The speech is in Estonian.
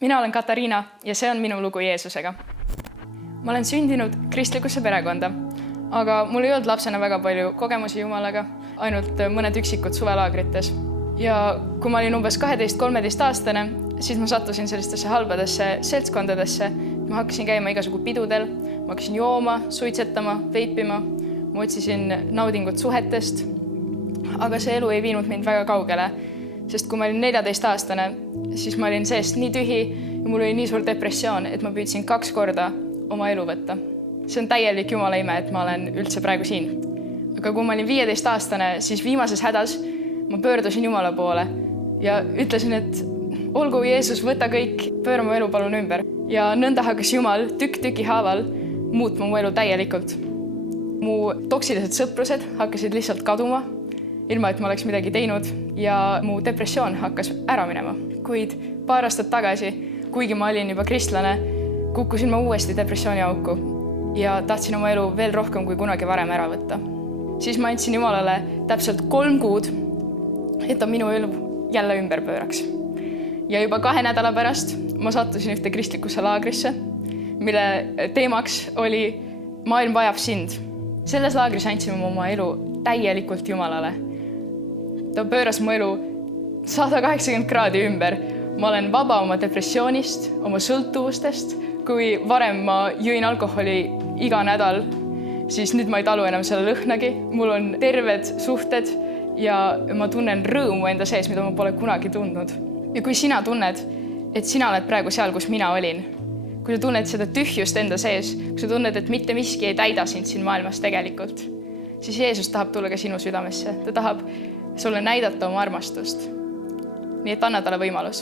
Mina olen Katariina ja see on minu lugu Jeesusega. Ma olen sündinud kristlikusse perekonda, aga mul ei olnud lapsena väga palju kogemusi Jumalaga, ainult mõned üksikud suvelaagrites. Ja kui ma olin umbes 12-13 aastane, siis ma sattusin sellistesse halbadesse seltskondadesse. Ma hakkasin käima igasugu pidudel, ma hakkasin jooma, suitsetama, veipima, ma otsisin naudingut suhetest, aga see elu ei viinud mind väga kaugele. Sest kui ma olin 14-aastane, siis ma olin seest nii tühi ja mul oli nii suur depressioon, et ma püüdsin 2 korda oma elu võtta. See on täielik Jumala ime, et ma olen üldse praegu siin. Aga kui ma olin 15-aastane, siis viimases hädas ma pöördusin Jumala poole ja ütlesin, et olgu Jeesus, võta kõik, pööra mu elu palun ümber. Ja nõnda hakkas Jumal tükk-tüki haaval muutma mu elu täielikult. Mu toksilised sõprused hakkasid lihtsalt kaduma, ilma et ma oleks midagi teinud ja mu depressioon hakkas ära minema. Kuid paar aastat tagasi, kuigi ma olin juba kristlane, kukkusin ma uuesti depressiooni auku ja tahtsin oma elu veel rohkem kui kunagi varem ära võtta. Siis ma andsin Jumalale täpselt 3 kuud, et ta minu elu jälle ümber pööraks. Ja juba 2 nädala pärast ma sattusin ühte kristlikusse laagrisse, mille teemaks oli maailm vajab sind. Selles laagris andsime oma elu täielikult Jumalale. Ta pööras mu elu 180 kraadi ümber. Ma olen vaba oma depressioonist, oma sõltuvustest. Kui varem ma jõin alkoholi iga nädal, siis nüüd ma ei talu enam selle lõhnagi. Mul on terved suhted ja ma tunnen rõõmu enda sees, mida ma pole kunagi tundnud. Ja kui sina tunned, et sina oled praegu seal, kus mina olin, kui sa tunned seda tühjust enda sees, kui sa tunned, et mitte miski ei täida sind siin maailmas tegelikult, siis Jeesus tahab tulla ka sinu südamesse. Ta tahab sulle näidata oma armastust. Nii et anna talle võimalus.